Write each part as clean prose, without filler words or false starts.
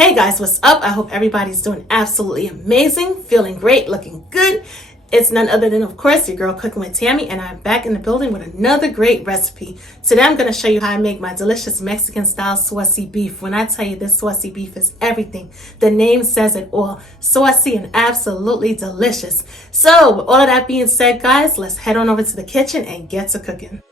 Hey guys, what's up? I hope everybody's doing absolutely amazing, feeling great, looking good. It's none other than, of course, your girl Cooking with Tammy, and I'm back in the building with another great recipe. Today I'm going to show you how I make my delicious Mexican style saucy beef. When I tell you this saucy beef is everything, the name says it all. Saucy and absolutely delicious. So with all of that being said, guys, let's head on over to the kitchen and get to cooking.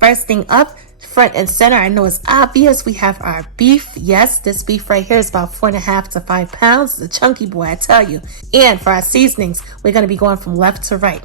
First thing up, front and center, I know it's obvious, we have our beef. Yes, this beef right here is about 4.5 to 5 pounds. It's a chunky boy, I tell you. And for our seasonings, we're going to be going from left to right.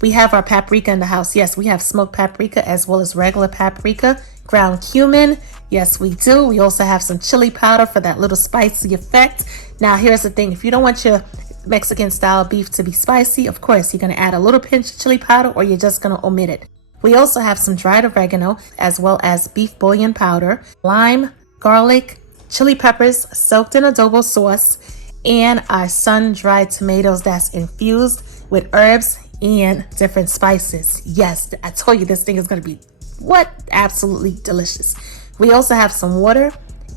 We have our paprika in the house. Yes, we have smoked paprika as well as regular paprika, ground cumin. Yes, we do. We also have some chili powder for that little spicy effect. Now, here's the thing. If you don't want your Mexican style beef to be spicy, of course, you're going to add a little pinch of chili powder or you're just going to omit it. We also have some dried oregano as well as beef bouillon powder, lime, garlic, chili peppers soaked in adobo sauce, and our sun-dried tomatoes that's infused with herbs and different spices. Yes, I told you this thing is going to be absolutely delicious. We also have some water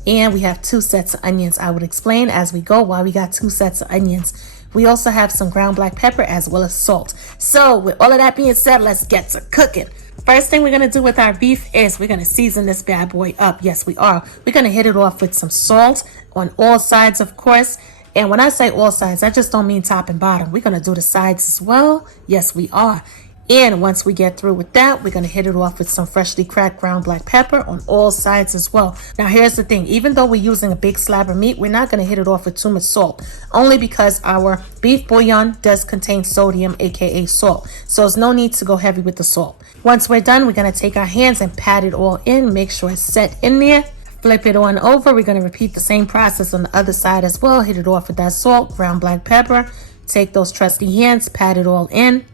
and we have 2 sets of onions. I would explain as we go why we got 2 sets of onions. We also have some ground black pepper as well as salt. So with all of that being said, let's get to cooking. First thing we're going to do with our beef is we're going to season this bad boy up. Yes, we are. We're going to hit it off with some salt on all sides, of course. And when I say all sides, I just don't mean top and bottom. We're going to do the sides as well. Yes, we are. And once we get through with that, we're going to hit it off with some freshly cracked ground black pepper on all sides as well. Now, here's the thing. Even though we're using a big slab of meat, we're not going to hit it off with too much salt. Only because our beef bouillon does contain sodium, aka salt. So there's no need to go heavy with the salt. Once we're done, we're going to take our hands and pat it all in. Make sure it's set in there. Flip it on over. We're going to repeat the same process on the other side as well. Hit it off with that salt, ground black pepper. Take those trusty hands, pat it all in.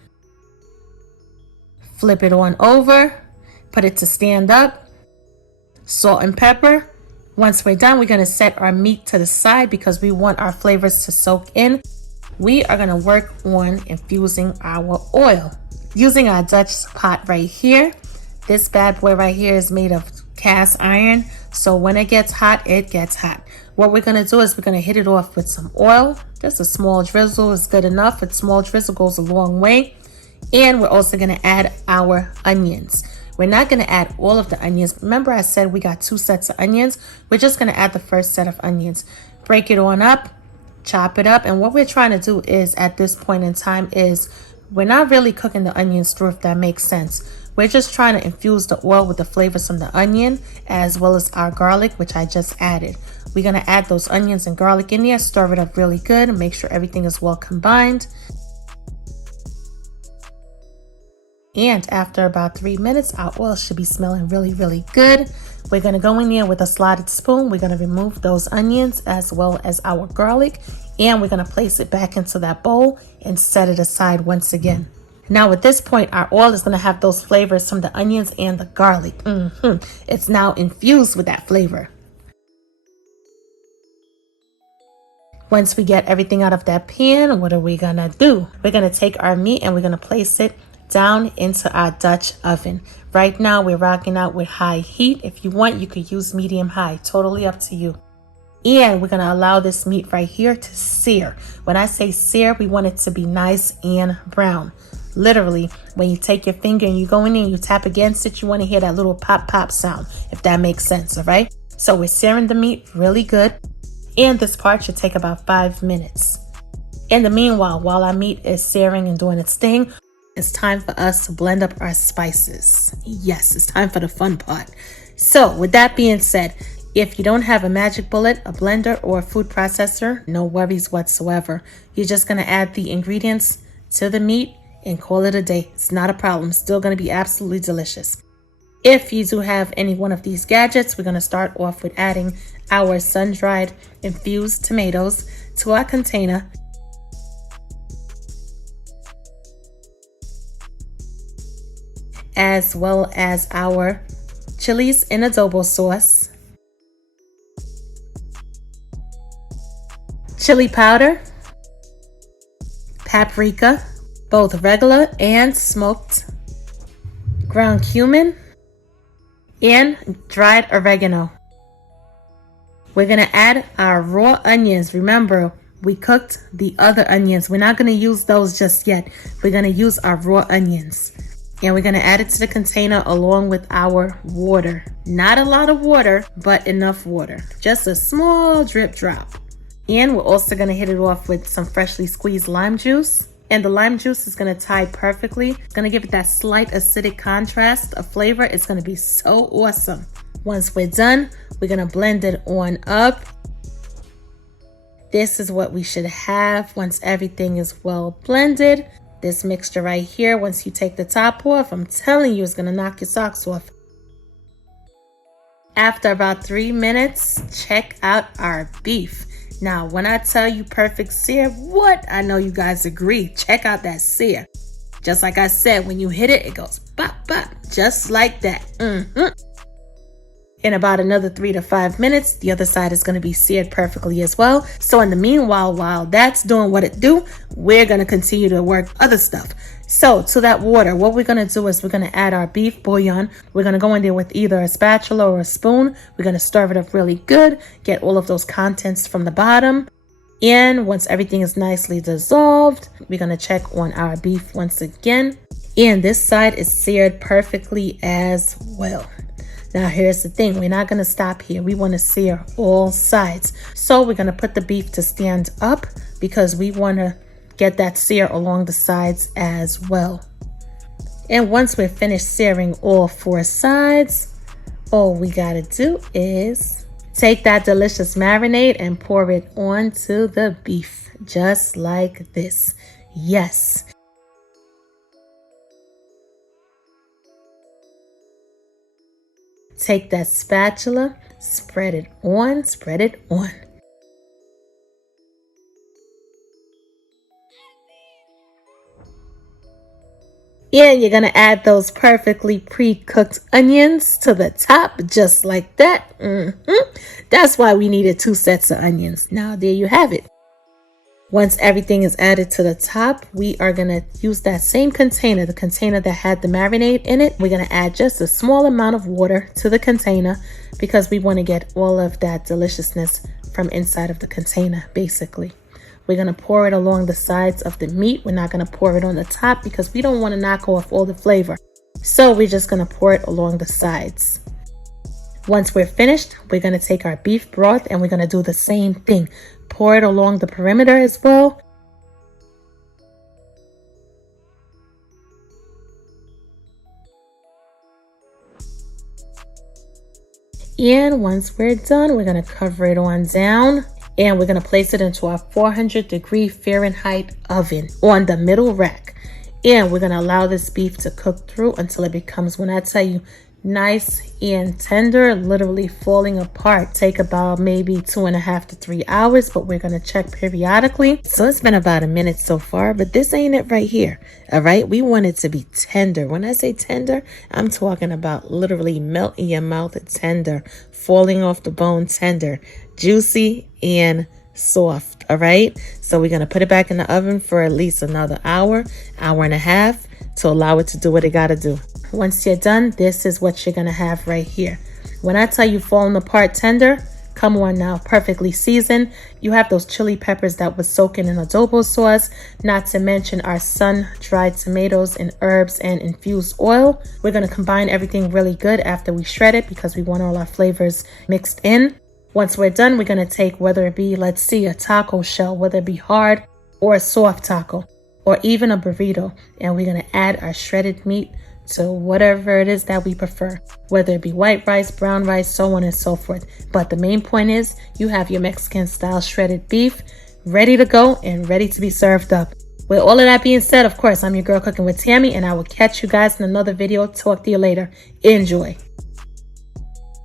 Flip it on over, put it to stand up, salt and pepper. Once we're done, we're going to set our meat to the side because we want our flavors to soak in. We are going to work on infusing our oil. Using our Dutch pot right here. This bad boy right here is made of cast iron, so when it gets hot, it gets hot. What we're going to do is we're going to hit it off with some oil. Just a small drizzle is good enough. A small drizzle goes a long way. And we're also going to add our onions. We're not going to add all of the onions. Remember I said we got 2 sets of onions. We're just going to add the first set of onions. Break it on up, chop it up. And what we're trying to do is at this point in time is we're not really cooking the onions through, if that makes sense. We're just trying to infuse the oil with the flavors from the onion as well as our garlic, which I just added. We're going to add those onions and garlic in there, stir it up really good and make sure everything is well combined. And after about 3 minutes, our oil should be smelling really, really good. We're going to go in there with a slotted spoon. We're going to remove those onions as well as our garlic. And we're going to place it back into that bowl and set it aside once again. Now at this point, our oil is going to have those flavors from the onions and the garlic. It's now infused with that flavor. Once we get everything out of that pan, what are we going to do? We're going to take our meat and we're going to place it down into our Dutch oven. Right now we're rocking out with high heat. If you want, you could use medium high, totally up to you. And we're going to allow this meat right here to sear. When I say sear, we want it to be nice and brown. Literally, when you take your finger and you go in there and you tap against it, you want to hear that little pop pop sound, if that makes sense. All right, so we're searing the meat really good, and this part should take about 5 minutes. In the meanwhile, while our meat is searing and doing its thing, it's time for us to blend up our spices. Yes, it's time for the fun part. So with that being said, if you don't have a magic bullet, a blender, or a food processor, no worries whatsoever. You're just going to add the ingredients to the meat and call it a day. It's not a problem. It's still going to be absolutely delicious. If you do have any one of these gadgets, we're going to start off with adding our sun-dried infused tomatoes to our container. As well as our chilies in adobo sauce, chili powder, paprika, both regular and smoked, ground cumin, and dried oregano. We're gonna add our raw onions. Remember, we cooked the other onions. We're not gonna use those just yet. We're gonna use our raw onions. And we're gonna add it to the container along with our water. Not a lot of water, but enough water. Just a small drip drop. And we're also gonna hit it off with some freshly squeezed lime juice. And the lime juice is gonna tie perfectly. It's gonna give it that slight acidic contrast of flavor. It's gonna be so awesome. Once we're done, we're gonna blend it on up. This is what we should have once everything is well blended. This mixture right here, once you take the top off, I'm telling you, it's gonna knock your socks off. After about 3 minutes, check out our beef. Now, when I tell you perfect sear, what? I know you guys agree. Check out that sear. Just like I said, when you hit it, it goes bop, bop, just like that. In about another 3 to 5 minutes, the other side is going to be seared perfectly as well. So in the meanwhile, while that's doing what it do, we're going to continue to work other stuff. So to that water, what we're going to do is we're going to add our beef bouillon. We're going to go in there with either a spatula or a spoon. We're going to stir it up really good, get all of those contents from the bottom. And once everything is nicely dissolved, we're going to check on our beef once again. And this side is seared perfectly as well. Now here's the thing, we're not going to stop here. We want to sear all sides. So we're going to put the beef to stand up because we want to get that sear along the sides as well. And once we're finished searing all 4 sides, all we got to do is take that delicious marinade and pour it onto the beef, just like this. Yes. Take that spatula, spread it on, spread it on. And you're gonna add those perfectly pre-cooked onions to the top, just like that. That's why we needed 2 sets of onions. Now there you have it. Once everything is added to the top, we are going to use that same container, the container that had the marinade in it. We're going to add just a small amount of water to the container because we want to get all of that deliciousness from inside of the container, basically. We're going to pour it along the sides of the meat. We're not going to pour it on the top because we don't want to knock off all the flavor. So we're just going to pour it along the sides. Once we're finished, we're going to take our beef broth and we're going to do the same thing. Pour it along the perimeter as well. And once we're done, we're going to cover it on down and we're going to place it into our 400-degree Fahrenheit oven on the middle rack. And we're going to allow this beef to cook through until it becomes, when I tell you, nice and tender, literally falling apart. Take about maybe 2.5 to 3 hours, but we're going to check periodically. So it's been about a minute so far, but this ain't it right here. All right, we want it to be tender. When I say tender, I'm talking about literally melt in your mouth tender, falling off the bone tender, juicy and soft. All right, so we're going to put it back in the oven for at least another hour, hour and a half, to allow it to do what it got to do. Once you're done, this is what you're going to have right here. When I tell you falling apart tender, come on now, perfectly seasoned. You have those chili peppers that was soaking in adobo sauce, not to mention our sun-dried tomatoes and herbs and infused oil. We're going to combine everything really good after we shred it because we want all our flavors mixed in. Once we're done, we're going to take, whether it be, let's see, a taco shell, whether it be hard or a soft taco, or even a burrito, and we're going to add our shredded meat to whatever it is that we prefer, whether it be white rice, brown rice, so on and so forth. But the main point is you have your Mexican style shredded beef ready to go and ready to be served up. With all of that being said, of course, I'm your girl cooking with Tammy, and I will catch you guys in another video. Talk to you later. Enjoy.